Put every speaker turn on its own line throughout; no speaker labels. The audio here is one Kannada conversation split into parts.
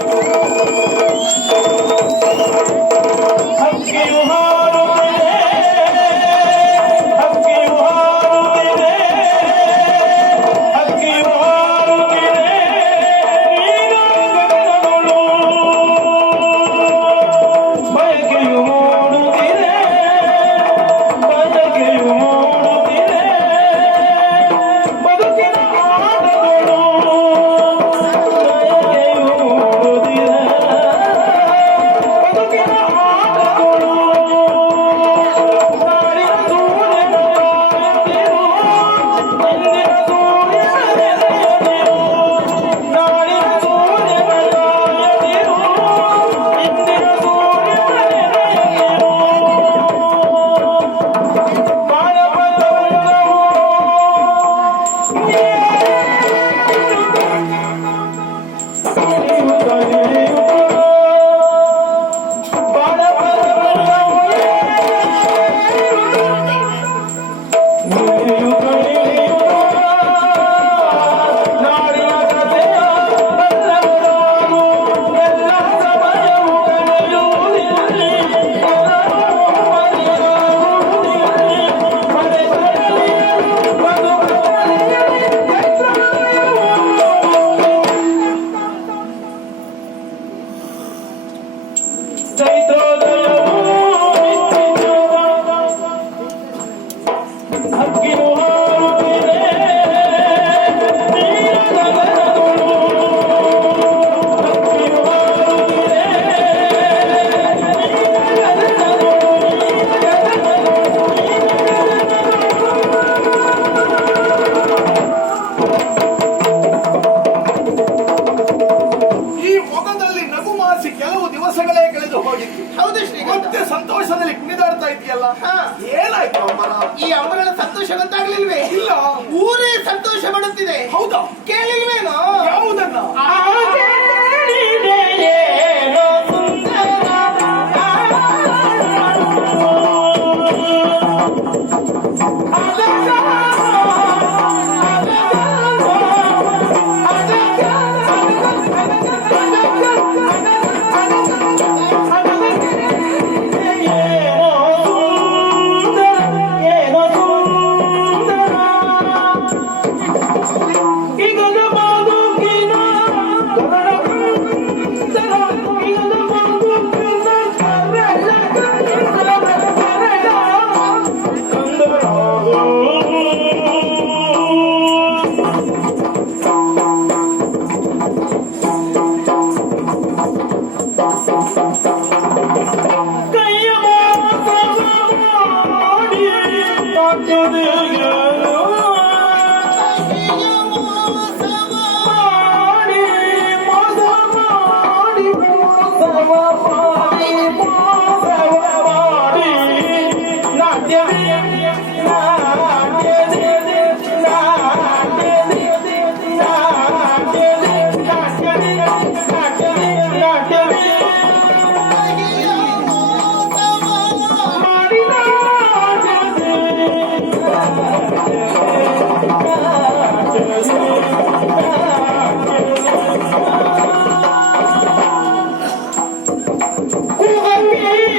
Thank you.
ಈ
ಅಮ್ಮಗಳ ಸಂತೋಷ ಗೊತ್ತಾಗ್ಲಿಲ್ವೇ?
ಇಲ್ಲ
ಊರೇ ಸಂತೋಷ ಪಡುತ್ತಿದೆ
ಹೌದು?
ಕೇಳಿಲ್ವೇನೋ?
ಯಾವುದನ್ನು?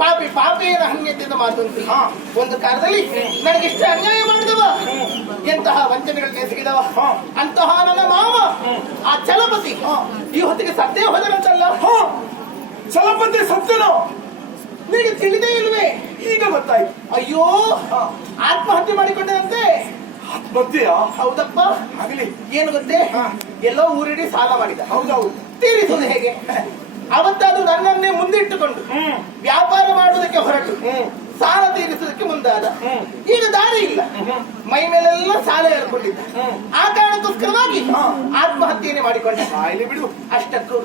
ಪಾಪಿ ಪಾಪಿಯರ ಹಂಗೆದ್ದ ಮಾತುಂಟು
ಹಾ.
ಒಂದು ಕಾಲದಲ್ಲಿ ನನಗೆ ಇಷ್ಟ ಅನ್ಯಾಯ ಮಾಡಿದವ. ಎಂತಹ ವಂಚನೆಗಳನ್ನ ಎಸಗಿದವ. ಅಂತಹ ನನ್ನ ಮಾವ ಆ ಚಲಪತಿ. ಈ ಹೊತ್ತಿಗೆ ಸತ್ತೇ ಹೋದನಂತಲ್ಲ?
ಚಲಪತಿ ಸತ್ತನೋ.
ನಿನಗೆ ತಿಳಿದೇ ಇಲ್ವೇ?
ಈಗ ಗೊತ್ತಾಯ್ತು.
ಅಯ್ಯೋ. ಆತ್ಮಹತ್ಯೆ ಮಾಡಿಕೊಂಡಂತೆ
ಬರ್ತೀಯಾ
ಹೌದಪ್ಪ.
ಆಗಲಿ.
ಏನು ಗೊತ್ತೇ?
ಹಾ.
ಎಲ್ಲೋ ಊರಿಡಿ ಸಾಲ ಮಾಡಿದ.
ಹೌದೌದು.
ತೀರಿಸೋದು ಹೇಗೆ? ಅವತ್ತದು ನನ್ನನ್ನೇ ಮುಂದಿಟ್ಟುಕೊಂಡು ವ್ಯಾಪಾರ ಮಾಡುವುದಕ್ಕೆ ಹೊರಟು. ಸಾಲ ತೀರಿಸೋದಕ್ಕೆ ಮುಂದಾದ. ಈಗ ದಾರಿ ಇಲ್ಲ. ಮೈ ಮೇಲೆಲ್ಲ ಸಾಲ ಹೇಳ್ಕೊಂಡಿದ್ದ. ಆ ಕಾರಣಕ್ಕೋಸ್ಕರವಾಗಿ ಆತ್ಮಹತ್ಯೆಯನ್ನೇ ಮಾಡಿಕೊಂಡೆ.
ಮಾಡಿಕೊಂಡ ಬಿಡು.
ಅಷ್ಟಕ್ಕೂ.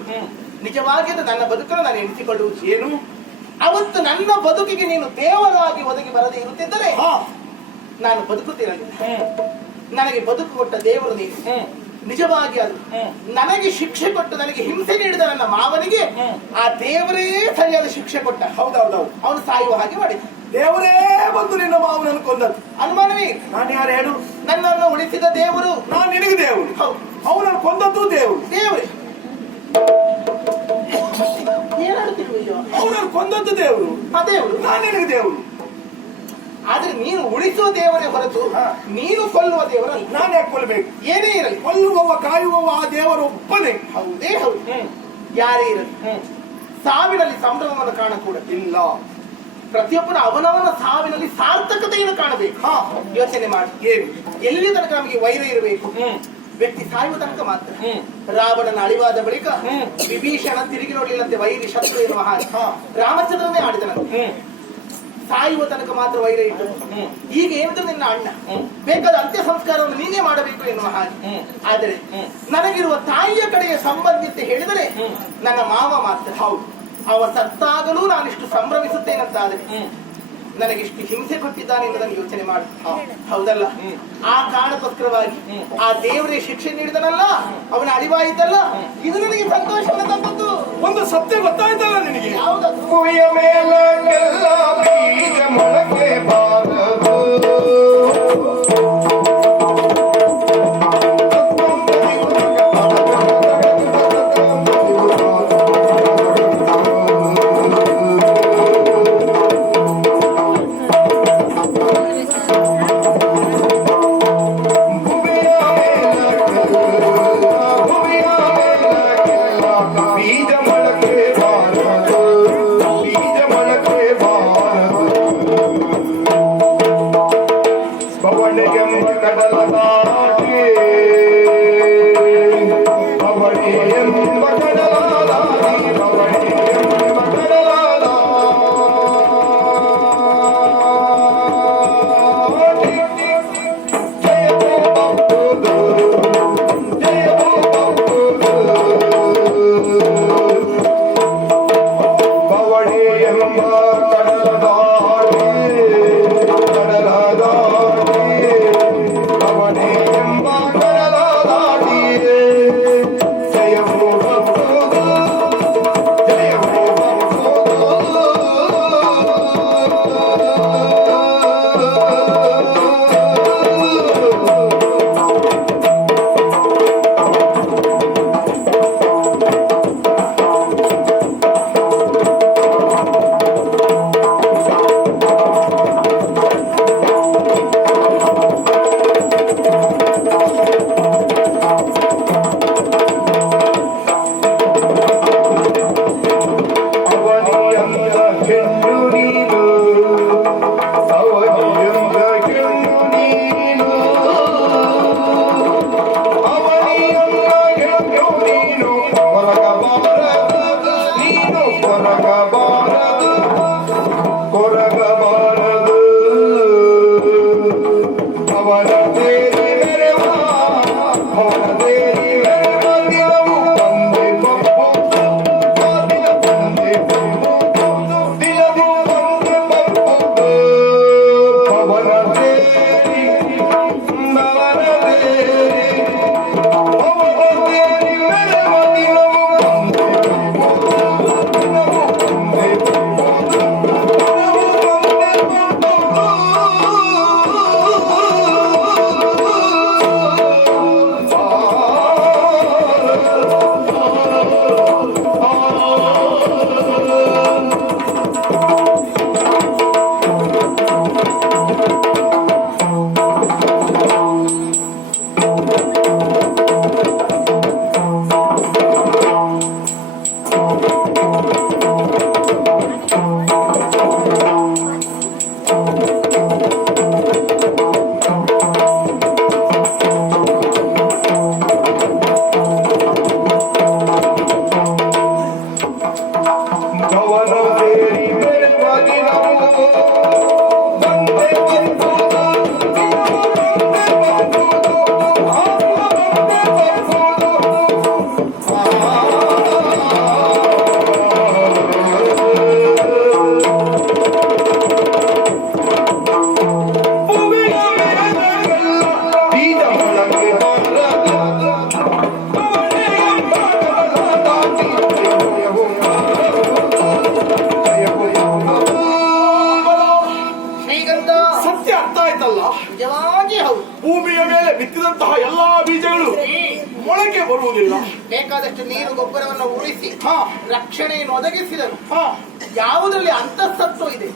ನಿಜವಾಗಿದ್ದು ನನ್ನ ಬದುಕನ್ನು ನಾನು ಎಣಿಸಿಕೊಳ್ಳುವುದು.
ಏನು?
ಅವತ್ತು ನನ್ನ ಬದುಕಿಗೆ ನೀನು ದೇವರಾಗಿ ಒದಗಿ ಬರದೇ ಇರುತ್ತಿದ್ದರೆ ನಾನು ಬದುಕುತ್ತಿರಲಿಲ್ಲ. ನನಗೆ ಬದುಕು ಕೊಟ್ಟ ದೇವರು ನೀನು. ನಿಜವಾಗಿ ಅದು. ನನಗೆ ಶಿಕ್ಷೆ ಕೊಟ್ಟು ನನಗೆ ಹಿಂಸೆ ನೀಡಿದ ನನ್ನ ಮಾವನಿಗೆ ಆ ದೇವರೇ ಸರಿಯಾದ ಶಿಕ್ಷೆ ಕೊಟ್ಟ.
ಹೌದೌದೌದು.
ಅವನು ಸಾಯುವ ಹಾಗೆ ಮಾಡಿದ.
ದೇವರೇ ಬಂದು ನಿನ್ನ ಮಾವನನ್ನು ಕೊಂದದ್ದು.
ಅನುಮಾನವೇ.
ನಾನು ಯಾರು ಹೇಳು?
ನನ್ನನ್ನು ಉಳಿಸಿದ ದೇವರು
ನಾನು ನಿನಗೆ ದೇವರು.
ಹೌದು.
ಅವನನ್ನು ಕೊಂದದ್ದು ದೇವರು.
ದೇವರೇ. ಏನಾಡುತ್ತಿರುವೆಯೋ
ಅವನನ್ನು ಕೊಂದದ್ದು ದೇವರು.
ಆ ದೇವರು.
ನಾನು ನಿನಗೆ ದೇವರು.
ಆದ್ರೆ ನೀನು ಉಳಿಸುವ ದೇವರೇ ಹೊರತು. ನೀನು ಕೊಲ್ಲುವ ದೇವರಲ್ಲ
ನಾನು ಯಾಕೆ ಕೊಲ್ಲಬೇಕು.
ಏನೇ ಇರಲಿ
ಕೊಲ್ಲುವವ ಕಾಯುವವ ಆ ದೇವರು ಒಬ್ಬನೇ.
ಹೌದೇ ಹೌದು. ಯಾರೇ ಇರಲಿ. ಸಾವಿನಲ್ಲಿ ಸಂಭ್ರಮವನ್ನು ಕಾಣಕೂಡ
ಇಲ್ಲ.
ಪ್ರತಿಯೊಬ್ಬನ ಅವನವನ ಸಾವಿನಲ್ಲಿ ಸಾರ್ಥಕತೆಯನ್ನು ಕಾಣಬೇಕು.
ಹಾ.
ಯೋಚನೆ ಮಾಡಿ.
ಏನು
ಎಲ್ಲಿ ತನಕ ನಮಗೆ ವೈರ ಇರಬೇಕು?
ಹ್ಮ್.
ವ್ಯಕ್ತಿ ಸಾಯುವ ತನಕ ಮಾತ್ರ. ರಾವಣನ ಅಳಿವಾದ ಬಳಿಕ. ವಿಭೀಷಣ ತಿರುಗಿ ನೋಡಲಿಲ್ಲಂತೆ ವೈರಿ ಶತ್ರು ಇರುವ ಹಾಗೆ. ರಾಮಚಂದ್ರನೇ ಆಡಿದನಂತೆ ಸಾಯುವ ತನಕ ಮಾತ್ರ ವೈರ ಇಟ್ಟು. ಈಗ ಏನಿದ್ರು ನಿನ್ನ ಅಣ್ಣ. ಬೇಕಾದ ಅಂತ್ಯ ಸಂಸ್ಕಾರವನ್ನು ನೀನೇ ಮಾಡಬೇಕು ಎನ್ನುವ ಹಾಗೆ. ಆದರೆ ನನಗಿರುವ ತಾಯಿಯ ಕಡೆಯ ಸಂಬಂಧಿತ ಹೇಳಿದರೆ ನನ್ನ ಮಾವ ಮಾತ್ರ. ಹೌದು. ಅವ ಸತ್ತಾಗಲೂ ನಾನಿಷ್ಟು ಸಂಭ್ರಮಿಸುತ್ತೇನಂತಾದರೆ
ಹ್ಮ್
ಇಷ್ಟು ಹಿಂಸೆ ಕೊಟ್ಟಿದ್ದಾನೆ ಎನ್ನುವುದನ್ನು ಯೋಚನೆ ಮಾಡಿ. ಹೌದಲ್ಲ? ಆ ಕಾರಣಕ್ಕೋಸ್ಕರವಾಗಿ ಆ ದೇವರೇ ಶಿಕ್ಷೆ ನೀಡಿದನಲ್ಲ ಅವನ ಅಳಿವಾಯಿತಲ್ಲ ಇದು ನನಗೆ ಸಂತೋಷವನ್ನು ತಂದದ್ದು
ಒಂದು ಸತ್ಯ ಗೊತ್ತಾಯ್ತಲ್ಲ ನಿನಗೆ?
ಮೊಳಕೆ ಬಾರದು.
ಬೇಕಾದಷ್ಟು ನೀರು ಗೊಬ್ಬರವನ್ನು ಉಳಿಸಿ
ಹಾ.
ರಕ್ಷಣೆಯನ್ನು ಒದಗಿಸಿದರು
ಹಾ.
ಯಾವುದರಲ್ಲಿ ಅಂತಸ್ತತ್ವ ಇದೆ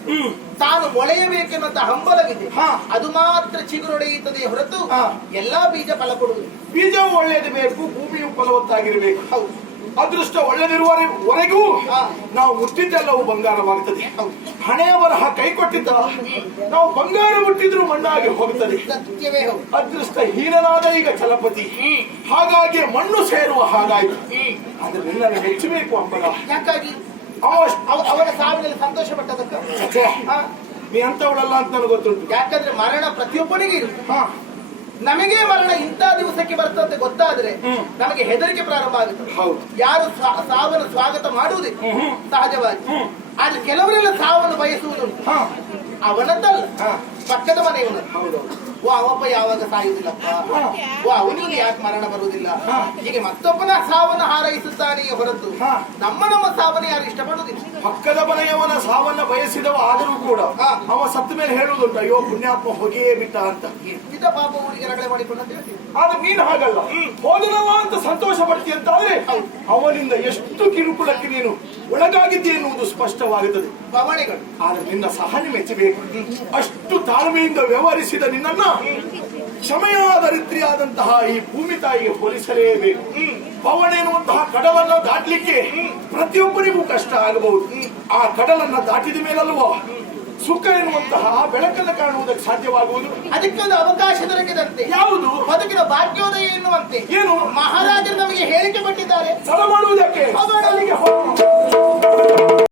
ತಾನು ಮೊಳೆಯಬೇಕೆನ್ನುವಂತ ಹಂಬಲವಿದೆ
ಹಾ.
ಅದು ಮಾತ್ರ ಚಿಗುರೊಡೆಯುತ್ತದೆ ಹೊರತು
ಹಾ.
ಎಲ್ಲಾ ಬೀಜ ಫಲ ಕೊಡುವುದು
ಬೀಜವು ಒಳ್ಳೆಯದು ಬೇಕು ಭೂಮಿಯು ಫಲವತ್ತಾಗಿರಬೇಕು.
ಹೌದು.
ಅದೃಷ್ಟ ಒಳ್ಳೆದಿರುವವರೆಗೂ. ನಾವು ಮುಟ್ಟಿದ್ದೆಲ್ಲವೂ ಬಂಗಾರವಾಗುತ್ತದೆ
ಹೌದು.
ಹಣೆಯ ಬರಹ ಕೈ ಕೊಟ್ಟಿದ್ದ ನಾವು ಬಂಗಾರ ಮುಟ್ಟಿದ್ರು ಮಣ್ಣಾಗಿ ಹೋಗುತ್ತದೆ ಅದೃಷ್ಟ ಹೀನನಾದ ಈಗ ಚಲಪತಿ. ಹಾಗಾಗಿ ಮಣ್ಣು ಸೇರುವ ಹಾಗಾಯಿತು. ಅದನ್ನೆಲ್ಲ ಹೆಚ್ಚು ಬೇಕು ಅಂಬಲ
ಯಾಕಾಗಿ?
ಅವ
ಅವ- ಅವನ ಸಾವಿನಲ್ಲಿ ಸಂತೋಷ ಪಟ್ಟದಕ್ಕ.
ನೀ ಅಂತವಳಲ್ಲ ಅಂತ ನನಗೆ ಗೊತ್ತುಂಟು.
ಯಾಕಂದ್ರೆ ಮರಣ ಪ್ರತಿಯೊಬ್ಬನಿಗೆ ಇರುತ್ತೆ.
ಹಾ.
ನಮಗೆ ಮರಣ ಇಂಥ ದಿವಸಕ್ಕೆ ಬರ್ತಂತೆ ಗೊತ್ತಾದ್ರೆ ನಮಗೆ ಹೆದರಿಕೆ ಪ್ರಾರಂಭ ಆಗುತ್ತೆ.
ಹೌದು.
ಯಾರು ಸ್ವ- ಸಾವನ್ನು ಸ್ವಾಗತ ಮಾಡುವುದೇ. ಸಹಜವಾಗಿ. ಆದ್ರೆ ಕೆಲವರೆಲ್ಲ ಸಾವನ್ನು ಬಯಸುವುದುಂಟು. ಅವನದ್ದಲ್ಲ. ಪಕ್ಕದ ಮನೆಯವನು.
ಹೌದು.
ಓ ಅವಪ್ಪ ಯಾವಾಗ ಸಾಯುವುದಿಲ್ಲಪ್ಪ. ಓ ಅವನಿಗೆ ಯಾಕೆ ಮರಣ ಬರುವುದಿಲ್ಲ? ಹೀಗೆ ಮತ್ತೊಬ್ಬನ ಸಾವನ್ನು ಹಾರೈಸುತ್ತಾನೆಯೇ ಹೊರತು. ನಮ್ಮ ನಮ್ಮ ಸಾವನ್ನ ಯಾರು ಇಷ್ಟಪಡುವುದಿಲ್ಲ.
ಪಕ್ಕದ ಮನೆಯವನ ಸಾವನ್ನ ಬಯಸಿದವ ಆದರೂ ಕೂಡ. ಅವ ಸತ್ತ ಮೇಲೆ ಹೇಳುವುದುಂಟು ಅಯ್ಯೋ ಪುಣ್ಯಾತ್ಮ ಹೊಗೆಯೇ ಬಿಟ್ಟ ಅಂತ.
ಎಷ್ಟಿದ ಪಾಪ ಊರಿಗೆ ರಗಳೆ ಮಾಡಿಕೊಂಡು ಅಂತ ಹೇಳ್ತೀವಿ.
ಆದ್ರೆ ನೀನು ಹಾಗಲ್ಲ. ಹೋದನಲ್ಲ ಅಂತ ಸಂತೋಷ ಪಡ್ತೀಯ ಅಂತಾದ್ರೆ ಅವನಿಂದ ಎಷ್ಟು ಕಿರುಕುಳಕ್ಕೆ ನೀನು ಒಳಗಾಗಿದ್ದೆ ಎನ್ನುವುದು ಸ್ಪಷ್ಟವಾಗುತ್ತದೆ.
ಬವಣೆಗಳು.
ಆದ್ರೆ ನಿನ್ನ ಸಹನೆ ಮೆಚ್ಚಬೇಕು ಅಷ್ಟು ತಾಳ್ಮೆಯಿಂದ ವ್ಯವಹರಿಸಿದ ನಿನ್ನನ್ನ ಕ್ಷಮೆಯಾದರಿತ್ರಿಯಾದಂತಹ ಈ ಭೂಮಿ ತಾಯಿಗೆ ಹೋಲಿಸಲೇಬೇಕು. ಪವನ್ ಎನ್ನುವಂತಹ ಕಡಲನ್ನ ದಾಟಲಿಕ್ಕೆ ಪ್ರತಿಯೊಬ್ಬರಿಗೂ ಕಷ್ಟ ಆಗಬಹುದು. ಆ ಕಡಲನ್ನ ದಾಟಿದ ಮೇಲಲ್ವಾ? ಸುಖ ಎನ್ನುವಂತಹ ಬೆಳಕನ್ನು ಕಾಣುವುದಕ್ಕೆ ಸಾಧ್ಯವಾಗುವುದು?
ಅದಕ್ಕೊಂದು ಅವಕಾಶ ದೊರಕಿದಂತೆ.
ಯಾವುದು?
ಬದುಕಿನ ಭಾಗ್ಯೋದಯ ಎನ್ನುವಂತೆ.
ಏನು?
ಮಹಾರಾಜರು ನಮಗೆ ಹೇಳಿಕೆ ಕೊಟ್ಟಿದ್ದಾರೆ.
ಸಲ ಮಾಡುವುದಕ್ಕೆ.